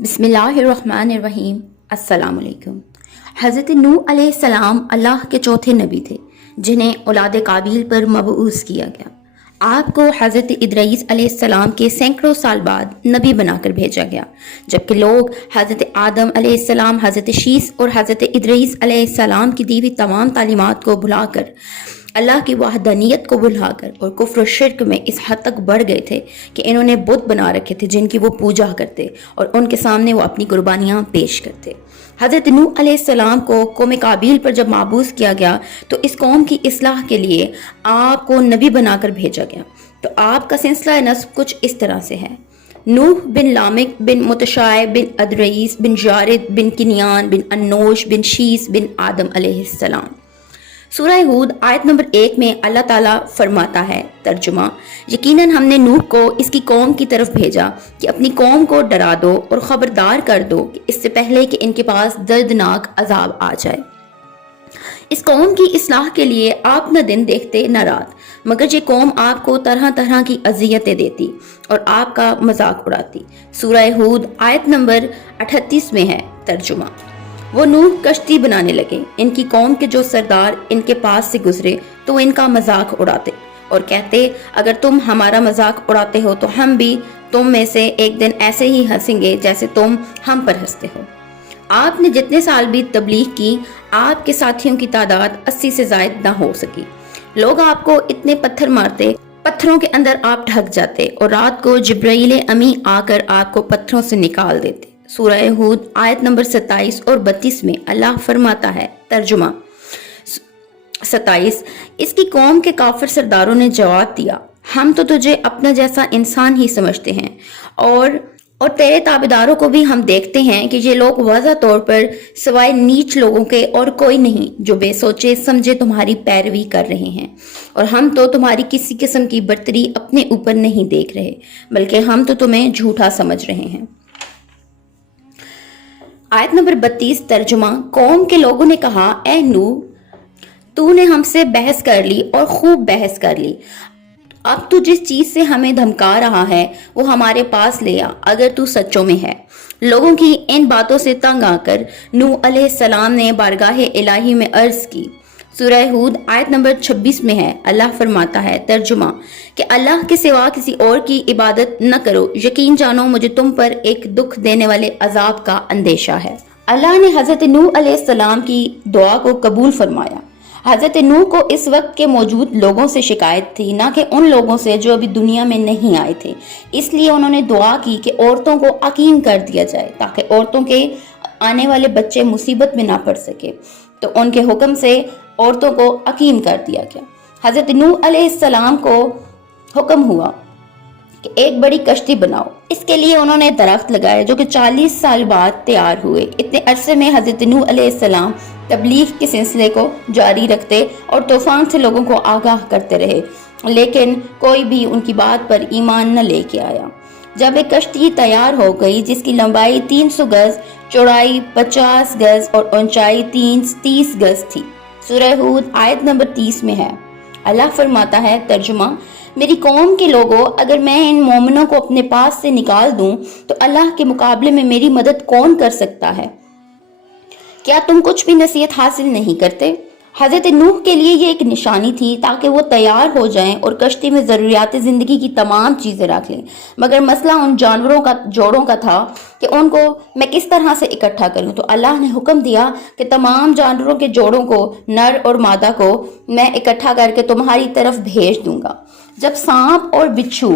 بسم اللہ الرحمن الرحیم۔ السلام علیکم۔ حضرت نوح علیہ السلام اللہ کے چوتھے نبی تھے جنہیں اولاد قابیل پر مبعوث کیا گیا۔ آپ کو حضرت ادریس علیہ السلام کے سینکڑوں سال بعد نبی بنا کر بھیجا گیا، جبکہ لوگ حضرت آدم علیہ السلام، حضرت شیس اور حضرت ادریس علیہ السلام کی دی ہوئی تمام تعلیمات کو بھلا کر، اللہ کی وحدانیت کو بھلا کر اور کفر و شرک میں اس حد تک بڑھ گئے تھے کہ انہوں نے بت بنا رکھے تھے جن کی وہ پوجا کرتے اور ان کے سامنے وہ اپنی قربانیاں پیش کرتے۔ حضرت نوح علیہ السلام کو قوم قابیل پر جب مبعوث کیا گیا تو اس قوم کی اصلاح کے لیے آپ کو نبی بنا کر بھیجا گیا۔ تو آپ کا سلسلہ نسب کچھ اس طرح سے ہے: نوح بن لامک بن متشائع بن ادریس بن جارد بن کنیان بن انوش بن شیس بن آدم علیہ السلام۔ سورہ ہود آیت نمبر 1 میں اللہ تعالیٰ فرماتا ہے، ترجمہ: یقیناً ہم نے نوح کو اس کی قوم کی طرف بھیجا کہ اپنی قوم کو ڈرا دو اور خبردار کر دو کہ اس سے پہلے کہ ان کے پاس دردناک عذاب آ جائے۔ اس قوم کی اصلاح کے لیے آپ نہ دن دیکھتے نہ رات، مگر یہ قوم آپ کو طرح طرح کی اذیتیں دیتی اور آپ کا مذاق اڑاتی۔ سورہ ہود آیت نمبر 38 میں ہے، ترجمہ: وہ نوح کشتی بنانے لگے، ان کی قوم کے جو سردار ان کے پاس سے گزرے تو ان کا مذاق اڑاتے اور کہتے، اگر تم ہمارا مذاق اڑاتے ہو تو ہم بھی تم میں سے ایک دن ایسے ہی ہنسیں گے جیسے تم ہم پر ہنستے ہو۔ آپ نے جتنے سال بھی تبلیغ کی، آپ کے ساتھیوں کی تعداد 80 سے زائد نہ ہو سکی۔ لوگ آپ کو اتنے پتھر مارتے، پتھروں کے اندر آپ ڈھک جاتے اور رات کو جبرائیل امی آ کر آپ کو پتھروں سے نکال دیتے۔ سورہ ہود آیت نمبر 27 اور 32 میں اللہ فرماتا ہے، ترجمہ: 27 اس کی قوم کے کافر سرداروں نے جواب دیا، ہم تو تجھے اپنا جیسا انسان ہی سمجھتے ہیں اور تیرے تابعداروں کو بھی ہم دیکھتے ہیں کہ یہ لوگ واضح طور پر سوائے نیچ لوگوں کے اور کوئی نہیں جو بے سوچے سمجھے تمہاری پیروی کر رہے ہیں، اور ہم تو تمہاری کسی قسم کی برتری اپنے اوپر نہیں دیکھ رہے بلکہ ہم تو تمہیں جھوٹا سمجھ رہے ہیں۔ آیت نمبر 32، ترجمہ: قوم کے لوگوں نے کہا، اے نوح، تو نے ہم سے بحث کر لی اور خوب بحث کر لی، اب تو جس چیز سے ہمیں دھمکا رہا ہے وہ ہمارے پاس لے آ اگر تو سچوں میں ہے۔ لوگوں کی ان باتوں سے تنگ آ کر نوح علیہ السلام نے بارگاہ الہی میں عرض کی۔ سورہ ہود آیت نمبر 26 میں ہے، اللہ فرماتا ہے، ترجمہ: کہ اللہ کے سوا کسی اور کی عبادت نہ کرو، یقین جانو مجھے تم پر ایک دکھ دینے والے عذاب کا اندیشہ ہے۔ اللہ نے حضرت نوح علیہ السلام کی دعا کو قبول فرمایا۔ حضرت نوح کو اس وقت کے موجود لوگوں سے شکایت تھی، نہ کہ ان لوگوں سے جو ابھی دنیا میں نہیں آئے تھے، اس لیے انہوں نے دعا کی کہ عورتوں کو عقیم کر دیا جائے تاکہ عورتوں کے آنے والے بچے مصیبت میں نہ پڑ سکے، تو ان کے حکم سے عورتوں کو عقیم کر دیا گیا۔ حضرت نوح علیہ السلام کو حکم ہوا کہ ایک بڑی کشتی بناؤ۔ اس کے لیے انہوں نے درخت لگائے جو کہ 40 سال بعد تیار ہوئے۔ اتنے عرصے میں حضرت نوح علیہ السلام تبلیغ کے سلسلے کو جاری رکھتے اور طوفان سے لوگوں کو آگاہ کرتے رہے، لیکن کوئی بھی ان کی بات پر ایمان نہ لے کے آیا۔ جب ایک کشتی تیار ہو گئی جس کی لمبائی 300 گز، چوڑائی 50 گز اور اونچائی 30 گز تھی۔ سورہ ہود آیت نمبر 30 میں ہے، اللہ فرماتا ہے، ترجمہ: میری قوم کے لوگوں، اگر میں ان مومنوں کو اپنے پاس سے نکال دوں تو اللہ کے مقابلے میں میری مدد کون کر سکتا ہے؟ کیا تم کچھ بھی نصیحت حاصل نہیں کرتے؟ حضرت نوح کے لیے یہ ایک نشانی تھی تاکہ وہ تیار ہو جائیں اور کشتی میں ضروریات زندگی کی تمام چیزیں رکھ لیں، مگر مسئلہ ان جوڑوں کا تھا کہ ان کو میں کس طرح سے اکٹھا کروں۔ تو اللہ نے حکم دیا کہ تمام جانوروں کے جوڑوں کو، نر اور مادہ کو میں اکٹھا کر کے تمہاری طرف بھیج دوں گا۔ جب سانپ اور بچھو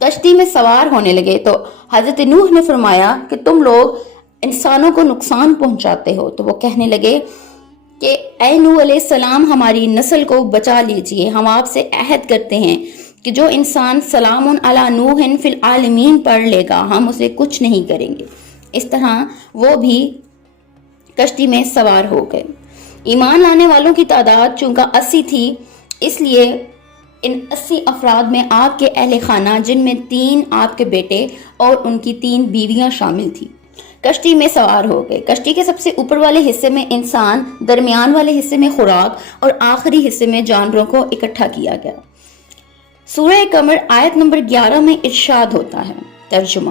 کشتی میں سوار ہونے لگے تو حضرت نوح نے فرمایا کہ تم لوگ انسانوں کو نقصان پہنچاتے ہو، تو وہ کہنے لگے کہ اے نوح علیہ السلام، ہماری نسل کو بچا لیجئے، ہم آپ سے عہد کرتے ہیں کہ جو انسان سلام علی نوح فی العالمین پڑھ لے گا ہم اسے کچھ نہیں کریں گے۔ اس طرح وہ بھی کشتی میں سوار ہو گئے۔ ایمان لانے والوں کی تعداد چونکہ 80 تھی، اس لیے ان 80 افراد میں آپ کے اہل خانہ، جن میں 3 آپ کے بیٹے اور ان کی 3 بیویاں شامل تھی، کشتی میں سوار ہو گئے۔ کشتی کے سب سے اوپر والے حصے میں انسان، درمیان والے حصے میں خوراک اور آخری حصے میں جانوروں کو اکٹھا کیا گیا۔ سورہ قمر آیت نمبر 11 میں ارشاد ہوتا ہے، ترجمہ: